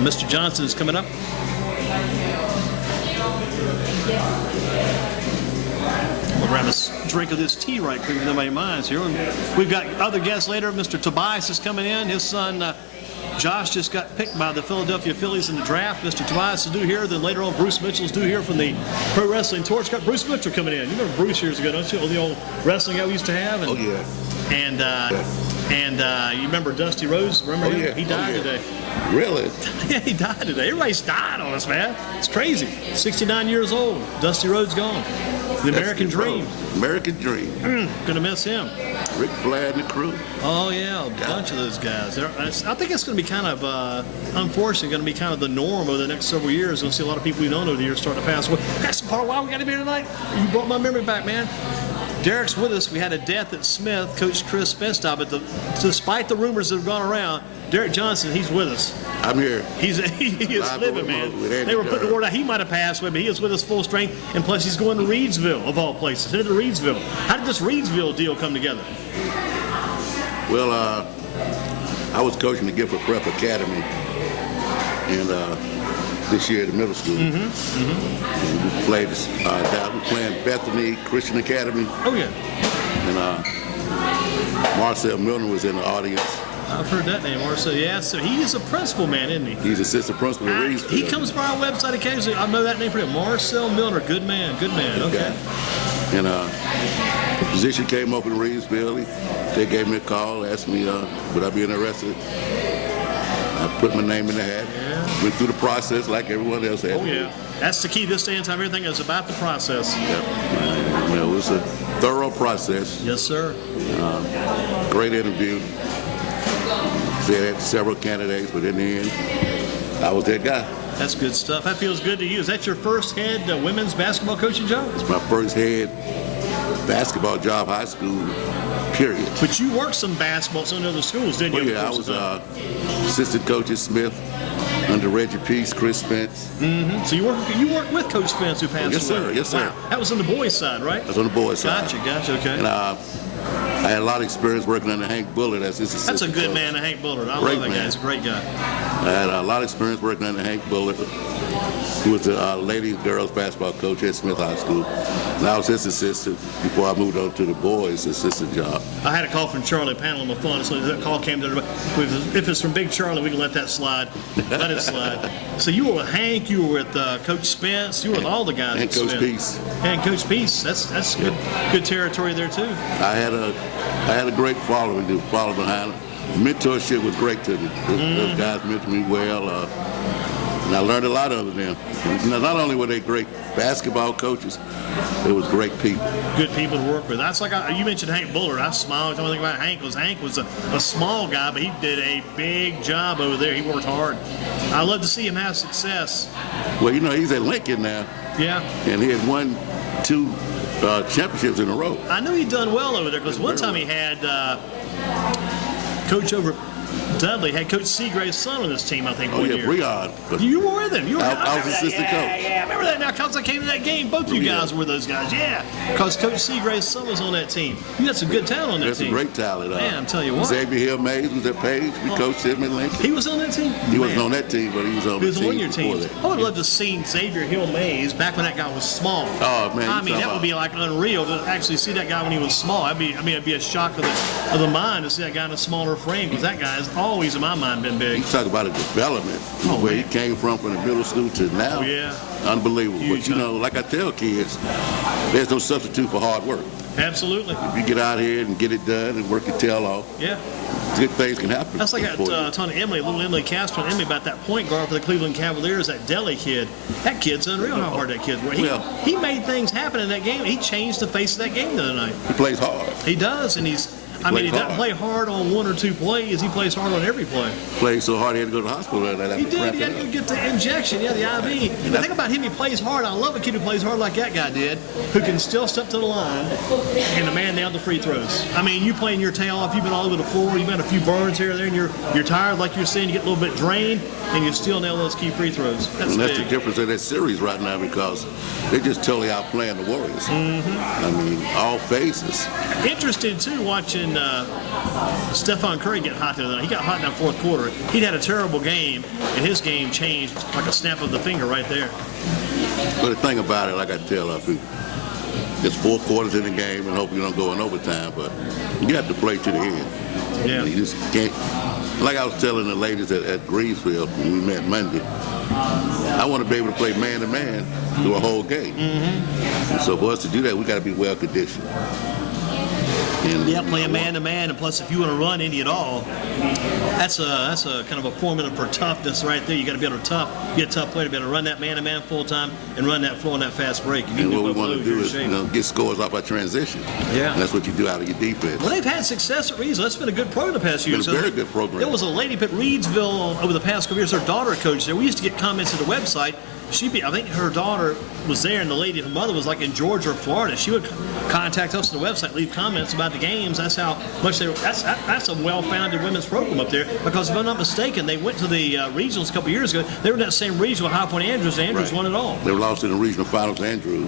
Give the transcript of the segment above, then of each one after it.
And Mr. Johnson is coming up. We'll grab a drink of this tea right quick if nobody minds here. We've got other guests later. Mr. Tobias is coming in. His son Josh just got picked by the Philadelphia Phillies in the draft. Mr. Tobias is due here. Then later on, Bruce Mitchell's due here from the Pro Wrestling Torch. Got Bruce Mitchell coming in. You remember Bruce years ago, don't you? The old wrestling guy we used to have. And, oh, yeah. And you remember Dusty Rhodes? Remember him? Yeah. He died today. Really? Yeah, he died today. Everybody's died on us, man. It's crazy. 69 years old. Dusty Rhodes gone. The American Dream. American Dream. Gonna miss him. Ric Flair and the crew. Oh, yeah, a bunch of those guys. I think it's going to be kind of, unfortunately, going to be kind of the norm over the next several years. We'll see a lot of people we've known over the years start to pass away. That's the part of why we got to be here tonight. You brought my memory back, man. Derrick's with us. We had a death at Smith. Coach Chris Spence died, but despite the rumors that have gone around, Derrick Johnson, he's with us. I'm here. He is living, man. They were putting the word out. He might have passed away, but he is with us full strength. And plus, he's going to Reidsville, of all places. Headed to Reidsville. How did this Reidsville deal come together? Well, I was coaching the Gifford Prep Academy, and this year at the middle school. And we played down. We playing Bethany Christian Academy. Oh yeah. And Marcel Milner was in the audience. I've heard that name, Marcel. Yeah, so he is a principal man, isn't he? He's assistant principal at Reidsville. He comes by our website occasionally. I know that name pretty well. Marcel Milner, good man, good man. Okay. And the position came up in Reidsville. They gave me a call, asked me would I be interested. I put my name in the hat. Yeah. Went through the process like everyone else had. Oh yeah, that's the key this day and time. Everything is about the process. Yep. Well, it was a thorough process. Yes, sir. Great interview. They had several candidates, but in the end, I was that guy. That's good stuff. That feels good to you. Is that your first head women's basketball coaching job? It's my first head basketball job, high school, period. But you worked some basketball at some other schools, didn't you? Yeah, I was assistant coach at Smith under Reggie Peace, Chris Spence. So you worked with Coach Spence, who passed yes, away? Sir. Yes, sir. Wow. That was on the boys' side, right? That was on the boys' side. Gotcha, okay. And I had a lot of experience working under Hank Bullard as his assistant. That's a good coach. man, Hank Bullard. I Great love that man. guy. He's a great guy. I had a lot of experience working under Hank Bullard, who was the ladies and girls basketball coach at Smith High School. And I was his assistant before I moved on to the boys' assistant job. I had a call from Charlie Panel on the phone, so that call came to if it's from Big Charlie, we can let that slide. Let it slide. So you were with Hank, you were with Coach Spence, you were with all the guys. And Coach Peace. And Coach Peace. That's good territory there too. I had a great following to follow behind. Mentorship was great to me. Those guys mentored me well, and I learned a lot of them. Not only were they great basketball coaches, they was great people. Good people to work with. That's like you mentioned Hank Bullard. I smiled when I think about Hank. Hank was a small guy, but he did a big job over there. He worked hard. I love to see him have success. Well, he's at Lincoln now. Yeah. And he had won 2 championships in a row. I knew he'd done well over there because one time he had Coach over Dudley had Coach Seagrave's son on his team, I think, one year. Breon. You were with him. I was assistant coach. Yeah, I remember that now because I came to that game. Both of you guys were those guys, yeah. Because Coach Seagrave's son was on that team. You had some good talent on that team. Some great talent. Man, I'm telling you what. Xavier Hill Mays was at Page. We coached him in Lincoln. He was on that team? He wasn't on that team, but he was on the team. He was on your team. I would love to see Xavier Hill Mays back when that guy was small. Oh, man. I mean, that would be like unreal to actually see that guy when he was small. It'd be a shock of the mind to see that guy in a smaller frame because that guy has always, in my mind, been big. You talk about a development, where he came from the middle school to now. Oh, yeah. Unbelievable. Huge, but, like I tell kids, there's no substitute for hard work. Absolutely. If you get out here and get it done and work your tail off, good things can happen. That's like I talking to Emily, little Emily Castro, and Emily about that point guard for the Cleveland Cavaliers, that Delhi kid. That kid's unreal how hard that kid worked. He made things happen in that game. He changed the face of that game the other night. He plays hard. He does, and he doesn't play hard on 1 or 2 plays. He plays hard on every play. Played so hard he had to go to the hospital that night. He did. He had to get the injection, the IV. The thing about him, he plays hard. I love a kid who plays hard like that guy did, who can still step to the line and the man down the free throws. I mean, you playing your tail off. You've been all over the floor. You've had a few burns here and there, and you're tired, like you're saying. You get a little bit drained, and you still nail those key free throws. That's the difference in that series right now because they're just totally outplaying the Warriors. I mean, all phases. Interested, too, watching seen Stephon Curry get hot the other night. He got hot in that fourth quarter. He'd had a terrible game, and his game changed like a snap of the finger right there. But the thing about it, like I tell people, it's 4 quarters in the game and hope you don't go in overtime, but you have to play to the end. Yeah. You just can't. Like I was telling the ladies at Reidsville when we met Monday, I want to be able to play man-to-man through a whole game. And so for us to do that, we got to be well-conditioned. Yeah, playing man-to-man, and plus if you want to run any at all, that's a kind of a formula for toughness right there. You got to be able to be a tough player to be able to run that man-to-man full time and run that floor on that fast break. And what we want to do is get scores off our transition. Yeah. And that's what you do out of your defense. Well, they've had success at Reidsville. That's been a good program the past few years. It's been a very good program. There was a lady at Reidsville over the past couple years. Her daughter coached there. We used to get comments at the website. I think her daughter was there, and the lady, her mother, was like in Georgia or Florida. She would contact us on the website, leave comments about the games. That's how much they were. That's a well-founded women's program up there. Because if I'm not mistaken, they went to the regionals a couple years ago. They were in that same region with High Point Andrews. And Andrews won it all. They were lost in the regional finals to Andrews.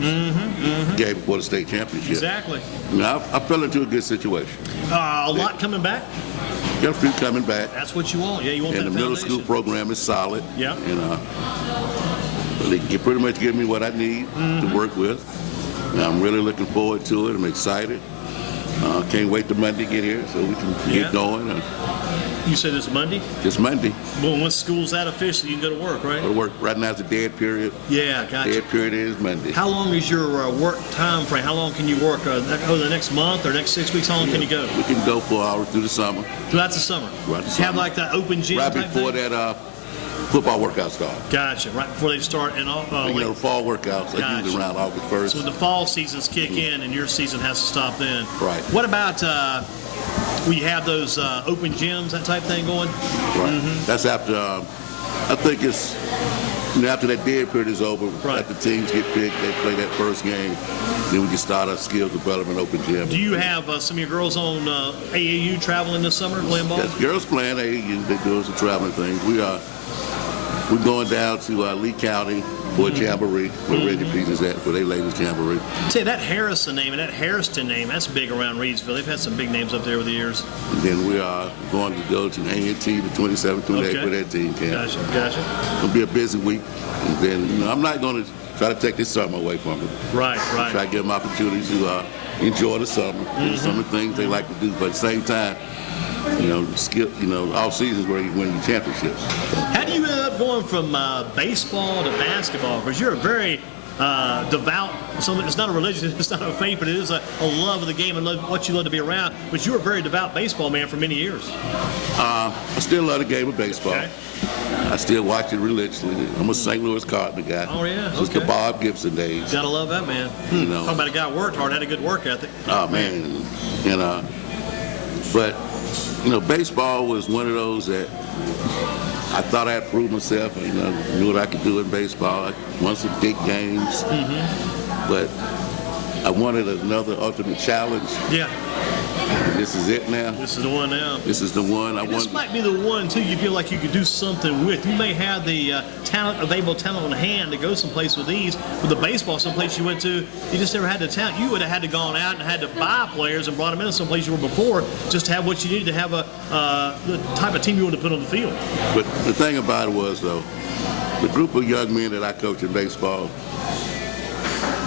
Game before the state championship. Exactly. Now, I fell into a good situation. A lot coming back. Got a few coming back. That's what you want. Yeah, you want that And the middle foundation. school program is solid. Yeah. And they pretty much give me what I need to work with. And I'm really looking forward to it. I'm excited. Can't wait till Monday to get here so we can get going. You said it's Monday? It's Monday. Well, once school's out officially, you can go to work, right? Go to work. Right now it's a dead period. Yeah, gotcha. Dead period is Monday. How long is your work time frame? How long can you work? Over the next month or next 6 weeks? How long can you go? We can go 4 hours through the summer. Throughout the summer? Right. Have like that open gym Right type before thing? that football workout starts. Gotcha. Right before they start. And The fall workouts are usually around August 1st. So when the fall seasons kick in and your season has to stop then. Right. What about we have those open gyms, that type thing going? Right. That's after, I think it's, after that dead period is over, after teams get picked, they play that first game, then we can start our skills development open gym. Do you have some of your girls on AAU traveling this summer playing ball? Yes, girls playing AAU, they do some traveling things. We're going down to Lee County for a jamboree, where Reggie Peter's is at, for their latest jamboree. Say that Harrison name and that Hairston name, that's big around Reidsville. They've had some big names up there over the years. And then we are going to go to A&T the 27th through for that team camp. Gotcha. It'll be a busy week. And then I'm not going to try to take this summer away from them. Right. Try to give them opportunities to enjoy the summer, do some of the things they like to do, but at the same time, all seasons where you win the championships. How do you end up going from baseball to basketball? Because you're a very devout, it's not a religion, it's not a faith, but it is a love of the game and what you love to be around. But you were a very devout baseball man for many years. I still love the game of baseball. Okay. I still watch it religiously. I'm a St. Louis Cardinal guy. Oh, yeah? Since the Bob Gibson days. Gotta love that, man. Talking about a guy who worked hard, had a good work ethic. Oh, man. But baseball was one of those that I thought I'd prove myself. Knew what I could do in baseball. I won some big games. But I wanted another ultimate challenge. Yeah. This is it now. This is the one now. This is the one. This might be the one, too, you feel like you could do something with. You may have the available talent on hand to go someplace with these. With the baseball, someplace you went to, you just never had the talent. You would have had to gone out and had to buy players and brought them into someplace you were before just to have what you needed to have the type of team you wanted to put on the field. But the thing about it was, though, the group of young men that I coached in baseball,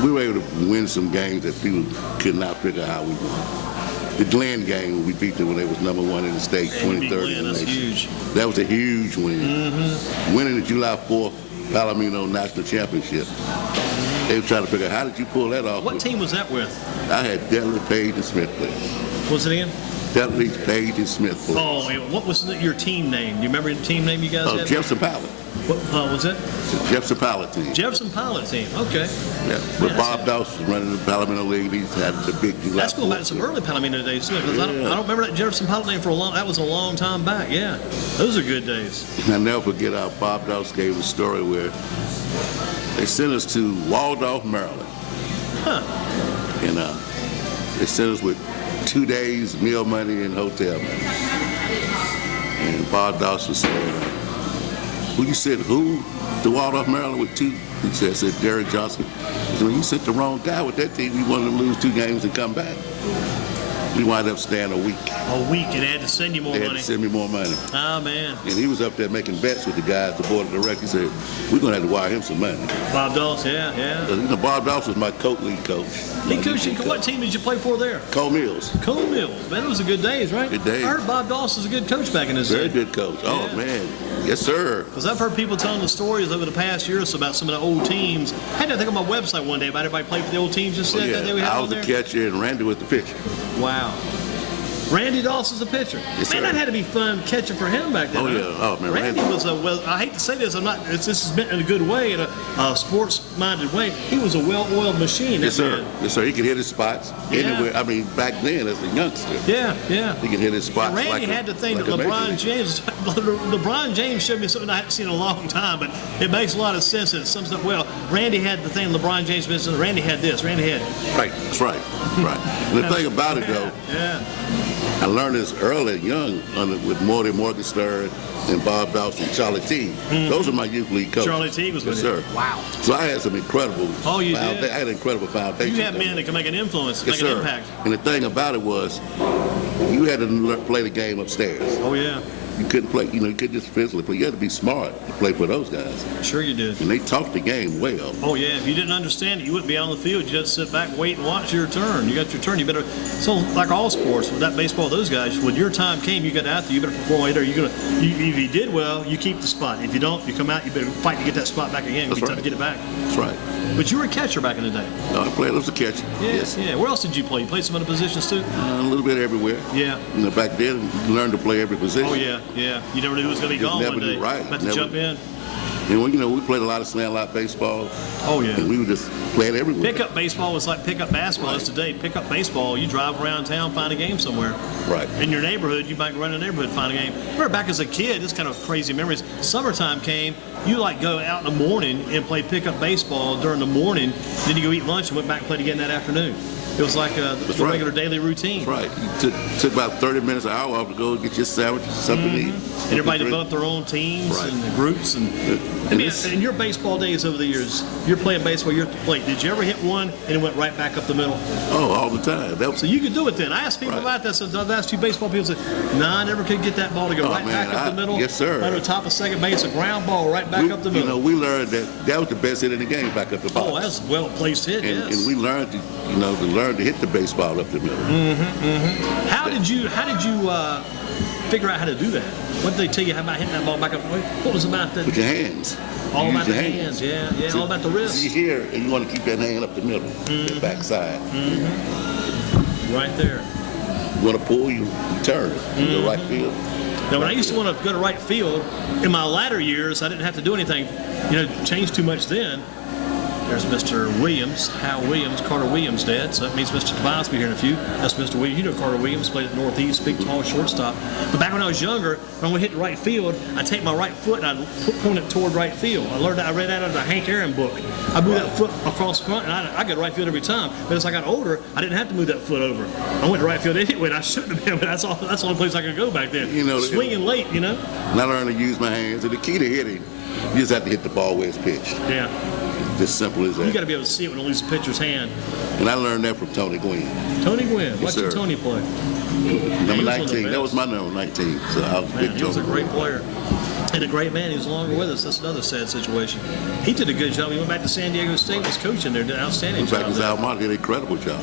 we were able to win some games that people could not figure out how we won. The Glenn game, we beat them when they was number 1 in the state, 23rd in the nation. Huge. That was a huge win. Winning the July 4th Palomino National Championship. They were trying to figure out, how did you pull that off? What team was that with? I had Dudley, Page, and Smith play. What's it again? Dudley, Page, and Smith play. Oh, what was your team name? Do you remember the team name you guys had? Jefferson Pilot. What was it? The Jefferson Pilot team. Jefferson Pilot team. Okay. Yeah. But Bob Dawson was running the Palomino League. He's had the big July. That's going back to some early Palomino days too. Because I don't remember that Jefferson Pilot name for a long. That was a long time back. Yeah, those are good days. I never forget how Bob Dawson gave a story where they sent us to Waldorf, Maryland. Huh. And they sent us with 2 days meal money and hotel money. And Bob Dawson said, you said who? To Waldorf, Maryland with 2? He said Derrick Johnson. He said, you sent the wrong guy with that team. You wanted to lose 2 games and come back. We wound up staying a week. A week, and they had to send you more They had money. to send me more money. Oh, man. And he was up there making bets with the guys, the board of directors. He said, we're going to have to wire him some money. Bob Dawes, yeah. You know, Bob Dawes was my lead coach. He coached you. What team did you play for there? Cole Mills. Cole Mills. Man, those were good days, right? Good days. I heard Bob Dawes was a good coach back in his Very day. good coach. Oh, Yeah. man. Yes, sir. Because I've heard people telling the stories over the past year or so about some of the old teams. I had to think on my website one day about everybody played for the old teams just Oh, that day we yeah. had I on was the there. catcher and Randy was the pitcher. Wow. Randy Dawson's a pitcher. Yes, Man, sir. that had to be fun catching for him back then. Oh, huh? yeah. Oh, man, Randy Randy. was a, well, I hate to say this, this is meant in a good way, in a sports-minded way. He was a well-oiled machine. Yes, that sir. man. Yes, sir. He could hit his spots Yeah. anywhere. I mean, back then as a youngster, Yeah. he could hit his spots. And Randy like had the thing like that a major LeBron league. James, LeBron James showed me something I haven't seen in a long time, but it makes a lot of sense and it sums up well. Randy had the thing LeBron James mentioned. Randy had this. Randy had. Right. That's right. Right. And the thing about it, though, Yeah. I learned this early and young with Morgan Stern and Bob Dawes and Charlie T. Those are my youth league coaches. Charlie T was yes, with sir. you. Wow. So I had some incredible. Oh, you did? I had an incredible foundation. You have men that can make an influence, Yes, make an sir. impact. And the thing about it was, you had to play the game upstairs. Oh, yeah. You couldn't play. You couldn't just physically play. You had to be smart to play for those guys. Sure you did. And they taught the game well. Oh, yeah. If you didn't understand it, you wouldn't be out on the field. You just sit back, wait, and watch your turn. You got your turn. You better. So, like all sports, with that baseball, those guys, when your time came, you got out there. You better perform later. If you did well, you keep the spot. If you don't, you come out. You better fight to get that spot back again. That's It's right. time to get it back. That's right. But you were a catcher back in the day. No, I played. I was a catcher. Yes. Yeah. Where else did you play? You played some other positions too. A little bit everywhere. Yeah. Back then, you learned to play every position. Oh yeah. Yeah. You never knew who was going to be Just gone never one day. knew, right. About to Never- jump in. And we played a lot of slant lot baseball. Oh yeah. And we would just play it everywhere. Pickup baseball was like pickup basketball is today. Pickup baseball, you drive around town, find a game somewhere. Right. In your neighborhood, you might run in the neighborhood, find a game. Remember back as a kid, it's kind of crazy memories. Summertime came, you like go out in the morning and play pickup baseball during the morning. Then you go eat lunch and went back and played again that afternoon. It was like the right. regular daily routine. Right. You took about 30 minutes, an hour off to go get your sandwich, something to eat. And everybody developed their own teams Right. and the groups. And in your baseball days over the years, you're playing baseball, you're at the plate. Did you ever hit one and it went right back up the middle? Oh, all the time. That was, So you could do it then. I asked people Right. about that. Since I've asked you baseball people, said, "Nah, I never could get that ball to go Oh, right man, back up the middle." yes, sir. Right on top of second base, a ground ball right back up the middle. we learned that was the best hit in the game, back up the box. Oh, that's a well placed hit. and, Yes. and we learned to hit the baseball up the middle. How did you figure out how to do that? What did they tell you about hitting that ball back up? What was about that? With your hands. All You about use the your hands. Yeah. All about the See wrist. here, and you want to keep that hand up the middle, the backside. Right there. You want to pull, you turn it. You go right field. Now, when I used to want to go to right field, in my latter years, I didn't have to do anything, change too much then. There's Mr. Williams, Hal Williams, Carter Williams' dad. So that means Mr. Tobias will be here in a few. That's Mr. Williams. You know Carter Williams, played at Northeast, big, tall shortstop. But back when I was younger, when I would hit the right field, I'd take my right foot and I'd point it toward right field. I read that out of the Hank Aaron book. I moved that foot across front, and I got right field every time. But as I got older, I didn't have to move that foot over. I went to right field anyway, and I shouldn't have been, but that's the only place I could go back then. Swinging late, And I learned to use my hands. And the key to hitting, you just have to hit the ball where it's pitched. Yeah. Just simple as that. You got to be able to see it when it leaves the pitcher's hand. And I learned that from Tony Gwynn. Tony Gwynn. Watch sir. Tony play. Number He was one of the 19. That best. was my number 19. So I was a Man, big he was a Tony great Gwynn. player. And a great man. He was no longer with us. That's another sad situation. He did a good job. He went back to San Diego State, was coaching there, did an outstanding In fact, job. his there. alma mater did an incredible job.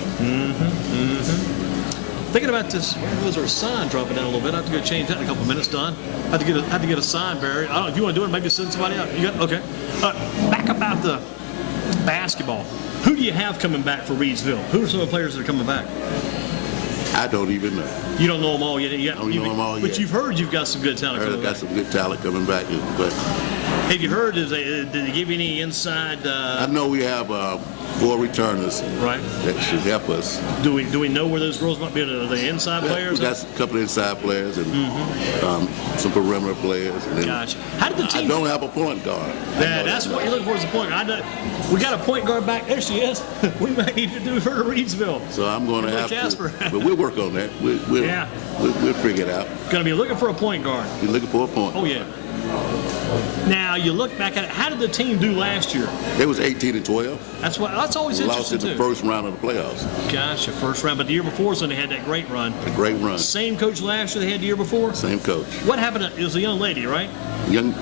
Thinking about this, was there a sign dropping down a little bit? I have to go change that in a couple minutes, Don. I have to get a sign buried. I don't know if you want to do it. Maybe send somebody out. You got okay. Back about the basketball. Who do you have coming back for Reidsville? Who are some of the players that are coming back? I don't even know. You don't know them all yet. I don't know them all But yet. you've heard you've got some good talent I heard coming I got back. some good talent coming back. But Have you heard? Did they give you any inside? I know we have 4 returners Right. that should help us. Do we know where those girls might be? Are they inside players? We got a couple of inside players and some perimeter players. And then Gotcha. How did the I team? don't have a point guard. I Yeah, know that's that what much. you're looking for is a point guard. We got a point guard back. There she is. We might need to do her to Reidsville. So I'm going to Good have Casper. to. But we'll work on that. We'll Yeah. figure it out. Going to be looking for a point guard. We're looking for a point. Oh yeah. Now you look back at it. How did the team do last year? They was 18-12. That's always Lost interesting in the too. first round of the playoffs. Gotcha, first round. But the year before is when they had that great run. A great run. Same coach last year they had the year before. Same coach. What happened? It was a young lady, right? Young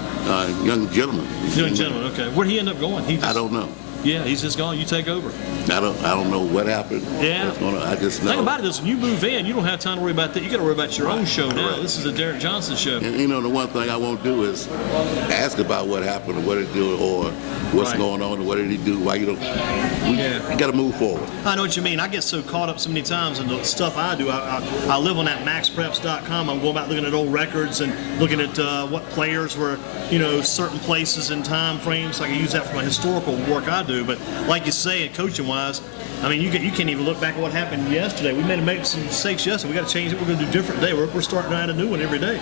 gentleman. Young gentleman. Okay. Where'd he end up going? I don't know. Yeah, he's just gone. You take over. I don't know what happened. Yeah. I just know. The thing about it is, when you move in, you don't have time to worry about that. You got to worry about your own show now. Correct. This is a Derrick Johnson show. And the one thing I won't do is ask about what happened or what did he do or what's Right. going on or what did he do. Why you don't? You got to move forward. I know what you mean. I get so caught up so many times in the stuff I do. I live on that maxpreps.com. I'm going back looking at old records and looking at what players were, certain places and time frames. So I can use that for my historical work I do. But like you say, coaching wise, I mean, you can't even look back at what happened yesterday. We made some mistakes yesterday. We got to change it. We're going to do a different day. We're starting out a new one every day.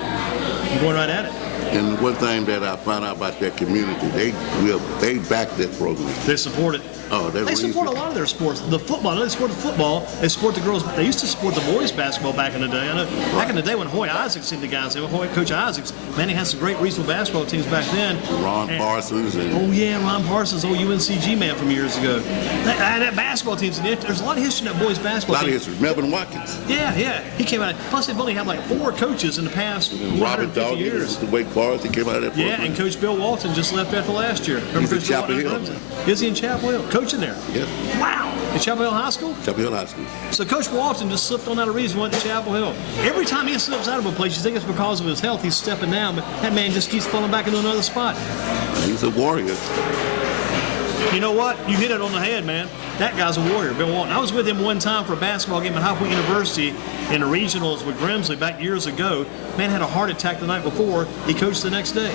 We're going right at it. And one thing that I found out about that community, they back that program. They support it. Oh, They support a lot of their sports. The football, they support the football. They support the girls. They used to support the boys basketball back in the day. I know back in the day when Hoy Isaacs seen the guys, Coach Isaacs, man, he had some great Reidsville basketball teams back then. Ron Parsons. Ron Parsons, old UNCG man from years ago. That basketball teams, there's a lot of history in that boys basketball A lot team. of history. Melvin Watkins. Yeah. He came out. Plus, they've only had like 4 coaches in the past Robert 150 Dawkins, years. the Wake Forest, he came out of that program. Yeah, and Coach Bill Walton just left after last year. Remember He's at Coach Bill Chapel Walton? Hill. Is he in Chapel Hill? Coaching there? Yeah. Wow. At Chapel Hill High School? Chapel Hill High School. So Coach Walton just slipped on out of reason, went to Chapel Hill. Every time he slips out of a place, you think it's because of his health, he's stepping down, but that man just keeps falling back into another spot. He's a warrior. You know what? You hit it on the head, man. That guy's a warrior, Bill Walton. I was with him one time for a basketball game at High Point University in the regionals with Grimsley back years ago. Man had a heart attack the night before. He coached the next day.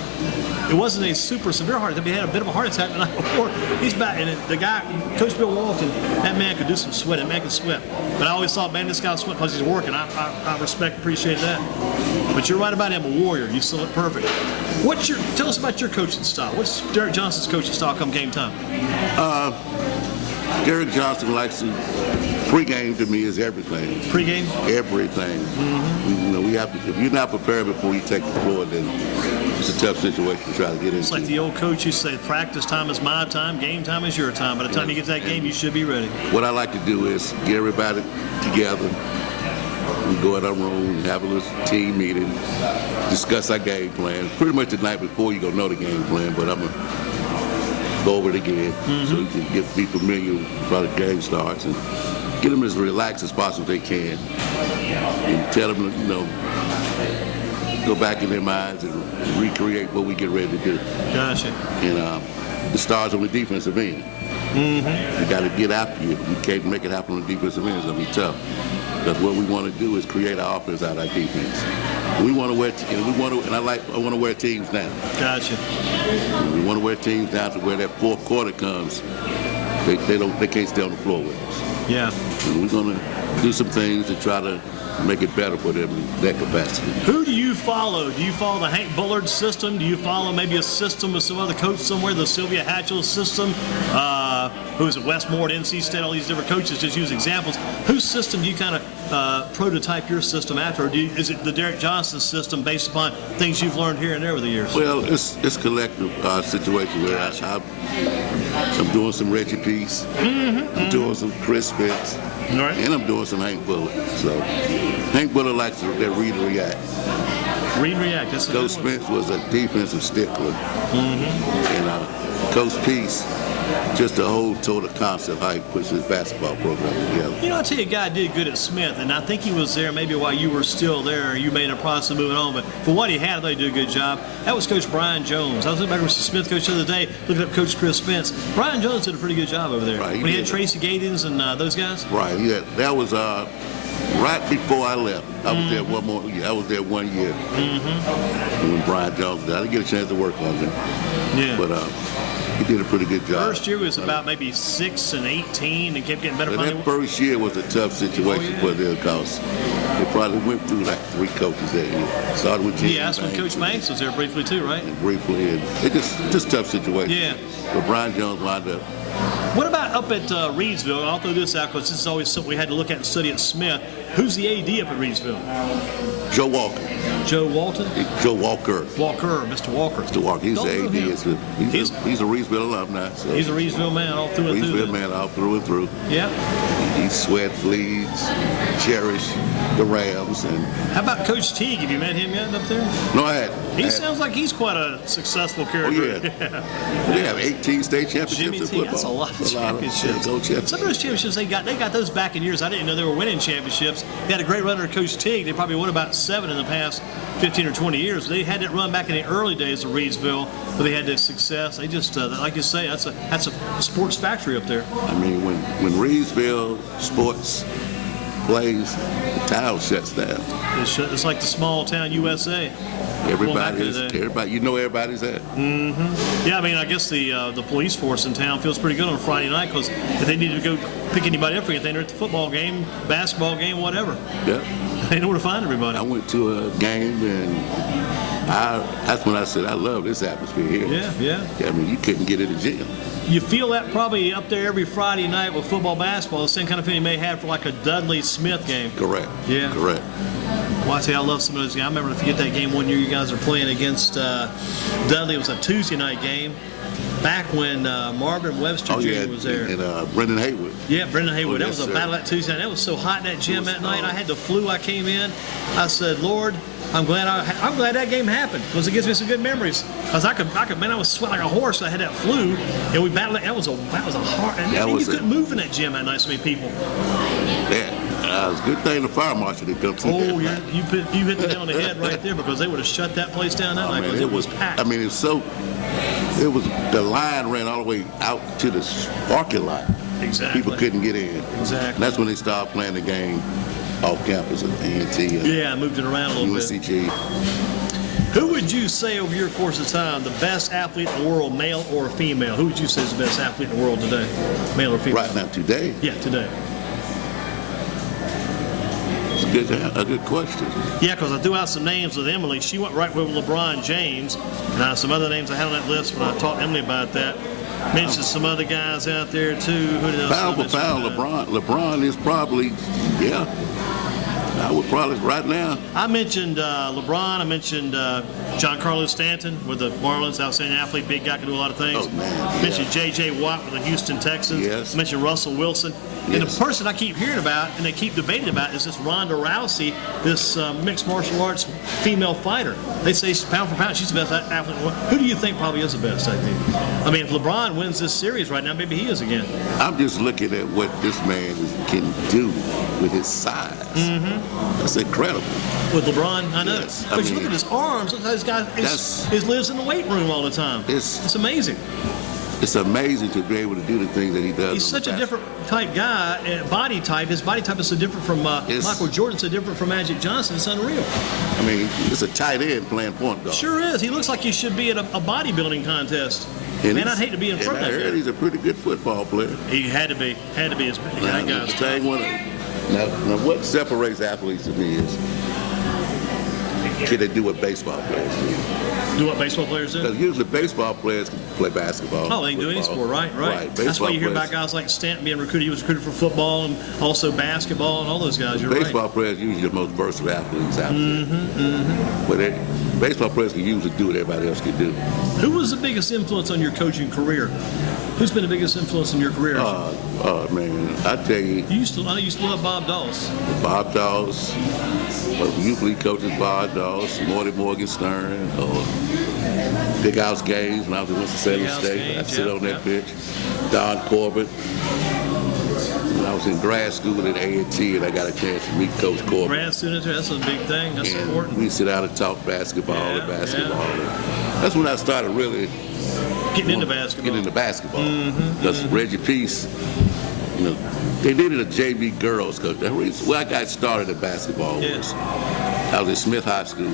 It wasn't a super severe heart attack. He had a bit of a heart attack the night before. He's back, and the guy, Coach Bill Walton, that man could do some sweat. That man could sweat. But I always thought, man, this guy's sweating because he's working. I respect, appreciate that. But you're right about him, a warrior. You still look perfect. Tell us about your coaching style. What's Derrick Johnson's coaching style come game time? Derrick Johnson likes to pregame to me is everything. Pregame? Everything. Mm-hmm. We have to. If you're not prepared before you take the floor, then it's a tough situation to try to get into. It's like the old coach used to say, practice time is my time, game time is your time. By the time you get to that game, you should be ready. What I like to do is get everybody together. We go in our room, have a little team meeting, discuss our game plan. Pretty much the night before you're going to know the game plan, but I'm going to go over it again so you can be familiar before the game starts and get them as relaxed as possible they can. And tell them, go back in their minds and recreate what we get ready to do. Gotcha. And it starts on the defensive end. You got to get after you. You can't make it happen on the defensive end. It's going to be tough. Because what we want to do is create our offense out of our defense. We want to wear, I want to wear teams down. Gotcha. We want to wear teams down to where that fourth quarter comes. They can't stay on the floor with us. Yeah. And we're going to do some things to try to make it better for them in that capacity. Who do you follow? Do you follow the Hank Bullard system? Do you follow maybe a system with some other coach somewhere, the Sylvia Hatchell system? Who's at Westmore, at NC State, all these different coaches just use examples. Whose system do you kind of prototype your system after? Or is it the Derrick Johnson system based upon things you've learned here and there over the years? Well, it's collective situation where I'm doing some Reggie Peace, I'm doing some Chris Spence, and I'm doing some Hank Bullard. So Hank Bullard likes to read and react. Read and react. That's Coach Spence was a defensive stickler. And Coach Peace, just the whole total concept, how he puts his basketball program together. I tell you, a guy did good at Smith, and I think he was there maybe while you were still there. You made a process of moving on, but for what he had, they did a good job. That was Coach Brian Jones. I was looking back with Smith coach the other day, looking up Coach Chris Spence. Brian Jones did a pretty good job over there. Right, when he had Tracy Gadens and those guys? Right, that was right before I left. I was there one more year. I was there 1 year when Brian Jones did. I didn't get a chance to work on him. Yeah. But he did a pretty good job. First year was about maybe 6 and 18 and kept getting better. That first year was a tough situation for them because they probably went through like 3 coaches that year. Started with Jim that's when Coach Banks was there briefly too, right? And briefly, and it just tough situation. Yeah. But Brian Jones wound up. What about up at Reidsville? I'll throw this out because this is always something we had to look at and study at Smith. Who's the AD up at Reidsville? Joe Walker. Joe Walton? Joe Walker. Walker, Mr. Walker. Mr. Walker. He's Don't the know AD. him. He's a Reidsville alumni. So He's a Reidsville man all through and through. Reidsville man all through and through. Yeah. He sweats, bleeds, cherish the Rams. And How about Coach Teague? Have you met him yet up there? no, I had. He sounds like he's quite a successful character. Oh, yeah. They have 18 state championships Jimmy in T, football. that's a lot of championships. Some of those championships they got those back in years. I didn't know they were winning championships. They had a great run under Coach Teague. They probably won about 7 in the past 15 or 20 years. They had that run back in the early days of Reidsville, where they had that success. They just, like you say, that's a sports factory up there. I mean, when Reidsville sports plays, the town shuts down. It's like the small town USA. Everybody, you know everybody's there. Yeah, I mean, I guess the police force in town feels pretty good on a Friday night because if they need to go pick anybody up for anything, they're at the football game, basketball game, whatever. Yeah. They know where to find everybody. I went to a game and that's when I said I love this atmosphere here. Yeah. I mean, you couldn't get in the gym. You feel that probably up there every Friday night with football, basketball, the same kind of thing you may have for like a Dudley Smith game. Correct. Yeah. Correct. Well, I tell you, I love some of those games. I remember, if you get that game one year, you guys were playing against Dudley. It was a Tuesday night game back when Marvin Webster Jr. was there. And Brendan Haywood. Yeah, Brendan Haywood. Oh, that was yes, a sir. battle that Tuesday night. That was so hot in that gym that night. I had the flu. I came in. I said, Lord, I'm glad that game happened because it gives me some good memories. Because I was sweating like a horse. I had that flu, and we battled. That was a hard. And you couldn't move in that gym that night. So many people. Yeah. It was a good thing the fire marshal didn't come through. Oh, you hit the nail on the head right there because they would have shut that place down that night because it was packed. I mean, the line ran all the way out to the parking lot. Exactly. People couldn't get in. Exactly. And that's when they started playing the game off campus at A&T. Yeah, I moved it around a little bit. UNCG. Who would you say over your course of time the best athlete in the world, male or female? Who would you say is the best athlete in the world today, male or female? Right now, today? Yeah, today. It's a good question. Yeah, because I threw out some names with Emily. She went right with LeBron James. And some other names I had on that list when I talked to Emily about that. Mentioned some other guys out there, too. Who did Pound for pound, LeBron is probably, yeah. I would probably, right now. I mentioned LeBron. I mentioned Giancarlo Stanton with the Marlins, outstanding athlete, big guy, can do a lot of things. Oh, man. Mentioned J.J. Watt with the Houston Texans. Yes. Mentioned Russell Wilson. Yes. And the person I keep hearing about and they keep debating about is this Ronda Rousey, this mixed martial arts female fighter. They say pound for pound, she's the best athlete. Who do you think probably is the best, I think? I mean, if LeBron wins this series right now, maybe he is again. I'm just looking at what this man can do with his size. Mm-hmm. That's incredible. With LeBron, I know. Yes. But you look at his arms, look at this guy lives in the weight room all the time. It's amazing. It's amazing to be able to do the things that he does. He's such a different type guy, body type. His body type is so different from Michael Jordan, so different from Magic Johnson. It's unreal. I mean, it's a tight end playing point guard. Sure is. He looks like he should be at a bodybuilding contest. And man, I'd hate to be in front of that I heard guy. He's a pretty good football player. He had to be. That guy's now, what separates athletes to me is can they do what baseball players do? Do what baseball players do? Because usually baseball players can play basketball. Oh, they can do any sport, right. That's why you hear about guys like Stanton being recruited. He was recruited for football and also basketball and all those guys. You're baseball players are usually the most versatile athletes out there. But baseball players can usually do what everybody else can do. Who was the biggest influence on your coaching career? Who's been the biggest influence in your career? Oh, man, I tell you. I used to love Bob Dawes. Bob Dawes. Usually coaches Bob Dawes, Morgan Stern, or Big House Games when I was at Winston-Salem State. I'd sit on that pitch. Don Corbett. When I was in grad school at A&T and I got a chance to meet Coach Corbett. Grad students, that's a big thing. That's important. We sit down and talk basketball and basketball. That's when I started really getting into basketball. Because Reggie Peace, they did it at JV girls coach. Where I got started in basketball was I was at Smith High School,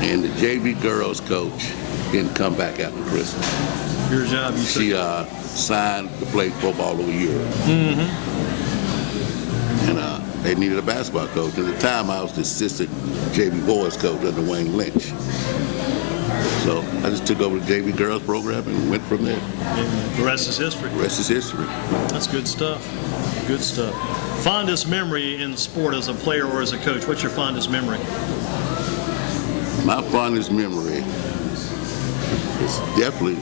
and the JV girls coach didn't come back after Christmas. Your job, She signed to play football over Europe. And they needed a basketball coach. At the time, I was the assistant JV boys coach under Wayne Lynch. So I just took over the JV girls program and went from there. The rest is history. The rest is history. That's good stuff. Good stuff. Fondest memory in sport as a player or as a coach? What's your fondest memory? My fondest memory is definitely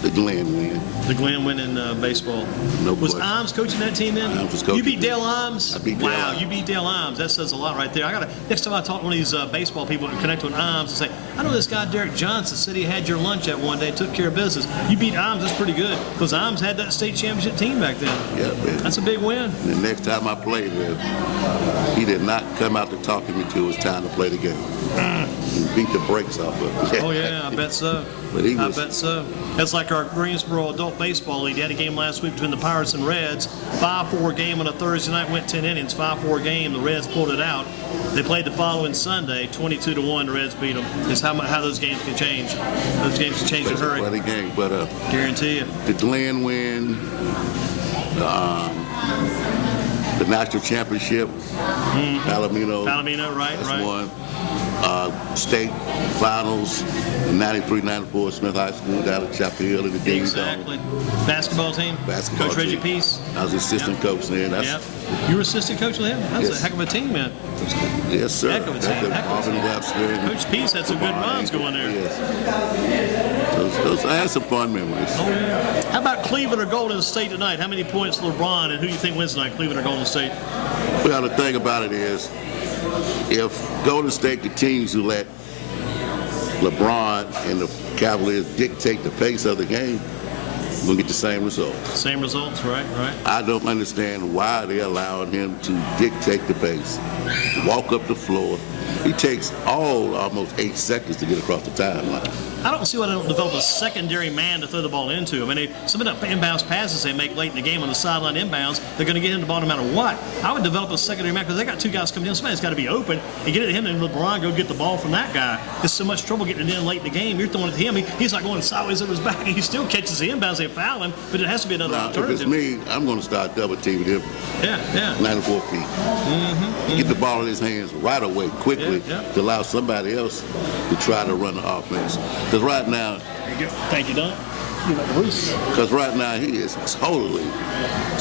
the Glenn win. The Glenn win in baseball. No Was question. Imes coaching that team then? Imes was coaching You beat then. Dale Imes? I beat Dale Wow, Imes. you beat Dale Imes. That says a lot right there. Next time I talk to one of these baseball people that connect with Imes and say, I know this guy Derrick Johnson said he had your lunch at one day, took care of business. You beat Imes, that's pretty good, because Imes had that state championship team back then. Yeah, man. That's a big win. And the next time I played with him, he did not come out to talk to me till it was time to play the game. He beat the brakes off of me. Oh, yeah, I bet so. But he I was- bet so. That's like our Greensboro Adult Baseball League. They had a game last week between the Pirates and Reds. 5-4 game on a Thursday night, went 10 innings. 5-4 game. The Reds pulled it out. They played the following Sunday, 22-1. The Reds beat them. It's how those games can change. Those games can change in a hurry. Funny game, but Guarantee you. the Glenn win, the national championship, Palomino. Palomino, right, That's right. one. State finals, 93-94, Smith High School down at Chapel Hill in the Dean Exactly. Zone. Basketball team. Basketball Coach Reggie team. Peace. I was assistant coach then. That's, Yep. You were assistant coach with him? That's Yes. a heck of a team, man. Yes, sir. Heck of a team, That's heck of a Marvin team. Webster and Coach Peace had some good runs going there. Yes. I had some fun memories. Oh, yeah. How about Cleveland or Golden State tonight? How many points LeBron, and who do you think wins tonight, Cleveland or Golden State? Well, the thing about it is, if Golden State continues to let LeBron and the Cavaliers dictate the pace of the game, we're going to get the same result. Same results, right? I don't understand why they're allowing him to dictate the pace, walk up the floor. He takes almost 8 seconds to get across the timeline. I don't see why they don't develop a secondary man to throw the ball into. I mean, some of the inbounds passes they make late in the game on the sideline inbounds, they're going to get him the ball no matter what. I would develop a secondary man because they got two guys coming in. Somebody's got to be open and get it to him, and LeBron go get the ball from that guy. There's so much trouble getting it in late in the game. You're throwing it to him. He's like going sideways over his back, and he still catches the inbounds. They foul him, but it has to be another Now, if alternative. it's me, I'm going to start double teaming him Yeah. 94 feet. Get the ball in his hands right away, quickly, Yeah. to allow somebody else to try to run the offense. Because right now, There you go. Thank you, Don. You like Bruce? he is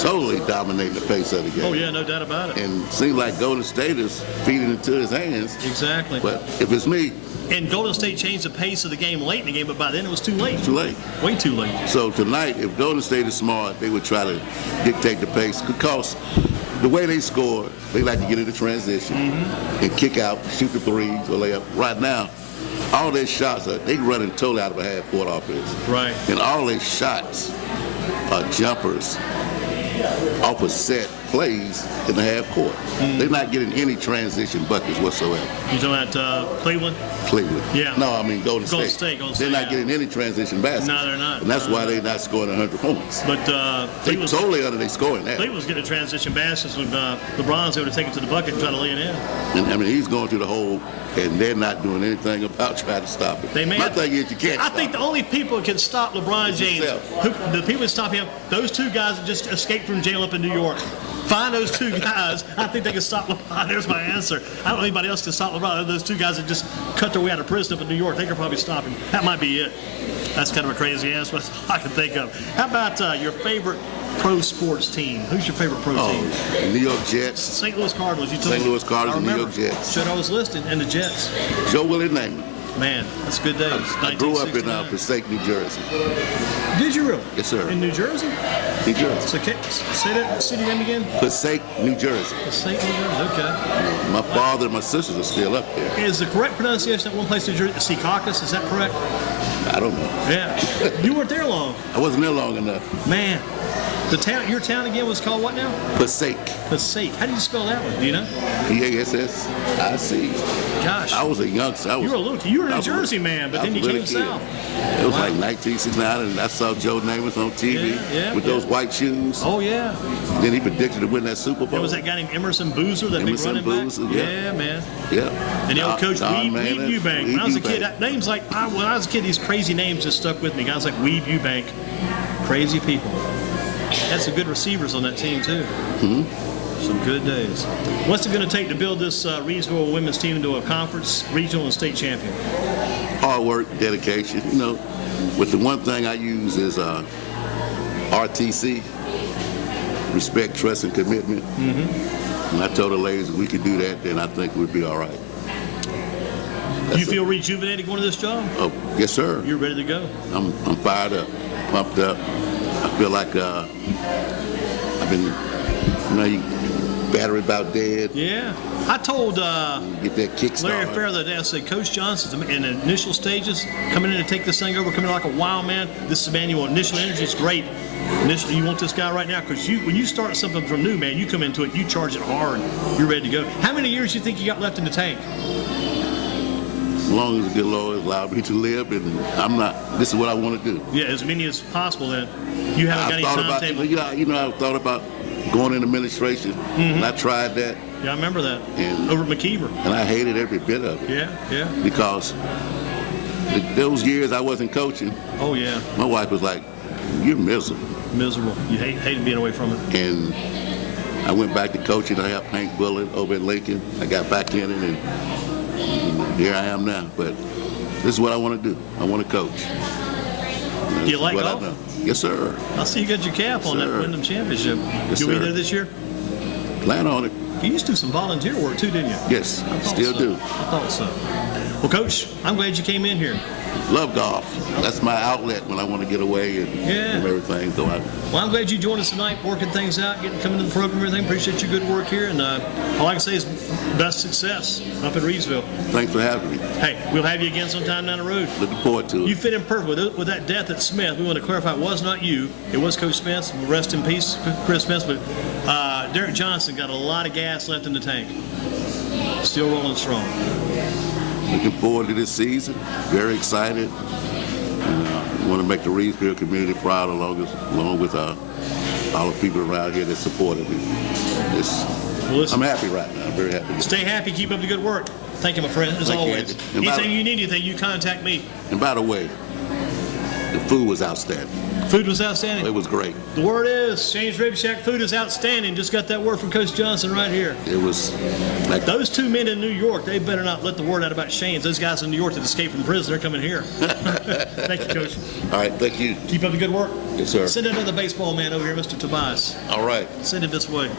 totally dominating the pace of the game. Oh, yeah, no doubt about it. And it seems like Golden State is feeding it to his hands. Exactly. But if it's me, And Golden State changed the pace of the game late in the game, but by then it was too late. it's too late. Way too late. So tonight, if Golden State is smart, they would try to dictate the pace because the way they score, they like to get into transition and kick out, shoot the threes or layup. Right now, all their shots they running totally out of a half-court offense. Right. And all their shots are jumpers off of set plays in the half court. They're not getting any transition buckets whatsoever. You talking about Cleveland? Cleveland. Yeah. No, I mean Golden Golden State. State, They're not yeah. getting any transition baskets. No, they're not. And that's why they're not scoring 100 points. But They Cleveland's totally under their scoring that. Cleveland's getting a transition baskets when LeBron's able to take it to the bucket and try to lay it in. And I mean, he's going through the hole, and they're not doing anything about trying to stop it. They may My have- thing is, you can't I stop think the it. only people who can stop LeBron It's James, yourself. the people that stop him, those two guys that just escaped from jail up in New York. Find those two guys. I think they can stop LeBron. There's my answer. I don't know anybody else can stop LeBron. Those two guys that just cut their way out of prison up in New York, they could probably stop him. That might be it. That's kind of a crazy answer, but that's all I can think of. How about your favorite pro sports team? Who's your favorite pro team? Oh, New York Jets, St. Louis Cardinals. You told St. me. Louis Cardinals I and New remember. York Jets. Showed I was listed, and the Jets. Joe Willie Namath. Man, that's good days. I grew up in 1969. Passaic, New Jersey. Did you really? Yes, sir. In New Jersey? New Jersey. So, say that city name again. Passaic, New Jersey. St. New Jersey. Okay. My father and my sisters are still up there. Is the correct pronunciation at one place in New Jersey Secaucus? Is that correct? I don't know. Yeah. You weren't there long. I wasn't there long enough. Man. Your town again was called what now? Passaic. Passaic. How do you spell that one? Do you know? P-A-S-S-I-C. Gosh. I was a youngster. You were a I New was Jersey man, but I then you was a came little kid. south. It was Wow. like 1969, and I saw Joe Namath on TV Yeah, with those white shoes. Oh, yeah. Then he predicted to win that Super Bowl. There was that guy named Emerson Boozer, that Emerson big running Boozer, back. yeah. Man. Yeah. And the old coach, Don Weeb Manning, Eubank. When I was a kid, names like, when I was a kid, these crazy names just stuck with me. Guys like Weeb Eubank. Crazy people. Had some good receivers on that team, too. Some good days. What's it going to take to build this Reidsville women's team into a conference, regional, and state champion? Hard work, dedication. You know, with the one thing I use is RTC, respect, trust, and commitment. And I told the ladies if we could do that, then I think we'd be all right. You feel rejuvenated going to this job? Oh, yes, sir. You're ready to go. I'm fired up, pumped up. I feel like I've been, battery about dead. Yeah. I told Get that kick Larry started. Fair the other day, I said, Coach Johnson's in the initial stages, coming in to take this thing over, coming in like a wild man. This is a man you want. Initial energy is great. Initially, you want this guy right now because when you start something from new, man, you come into it, you charge it hard, you're ready to go. How many years do you think you got left in the tank? As long as the good Lord allowed me to live, and this is what I want to do. Yeah, as many as possible then. You haven't got any timetable? I thought about going into administration, and I tried that, Yeah, I remember that. And- Over at McKeever. and I hated every bit of it Yeah. because those years I wasn't coaching, Oh, yeah. my wife was like, "You're miserable." Miserable. You hated being away from it. And I went back to coaching. I helped Hank Bullitt over at Lincoln. I got back in it, and here I am now. But this is what I want to do. I want to coach. Do you like What I golf? know. Yes, sir. I see you got your cap on that Sir. Wyndham Championship. Yes, You'll be sir. there this year? Plan on it. You used to do some volunteer work too, didn't you? Yes, I thought still so. do. I thought so. Well, Coach, I'm glad you came in here. Love golf. That's my outlet when I want to get away and Yeah. everything. So Well, I'm glad you joined us tonight, working things out, coming to the program and everything. Appreciate your good work here. And all I can say is best success up at Reidsville. thanks for having me. Hey, we'll have you again sometime down the road. Looking forward to it. You fit in perfect with that death at Smith. We want to clarify it was not you. It was Coach Smith. Rest in peace, Chris Smith. But Derrick Johnson got a lot of gas left in the tank. Still rolling strong. Looking forward to this season. Very excited. And want to make the Reidsville community proud along with all the people around here that supported me. Well, listen, I'm happy right now. I'm very happy. stay happy. Keep up the good work. Thank you, my friend, as Thank you, always. Andy. And Anything you need, you contact me. And by the way, the food was outstanding. Food was outstanding. It was great. The word is, Shane's Rib Shack food is outstanding. Just got that word from Coach Johnson right here. It was like Those two men in New York, they better not let the word out about Shane's. Those guys in New York that escaped from prison, they're coming here. Thank you, Coach. all right. Thank you. Keep up the good work. Yes, sir. Send another baseball man over here, Mr. Tobias. All right. Send it this way.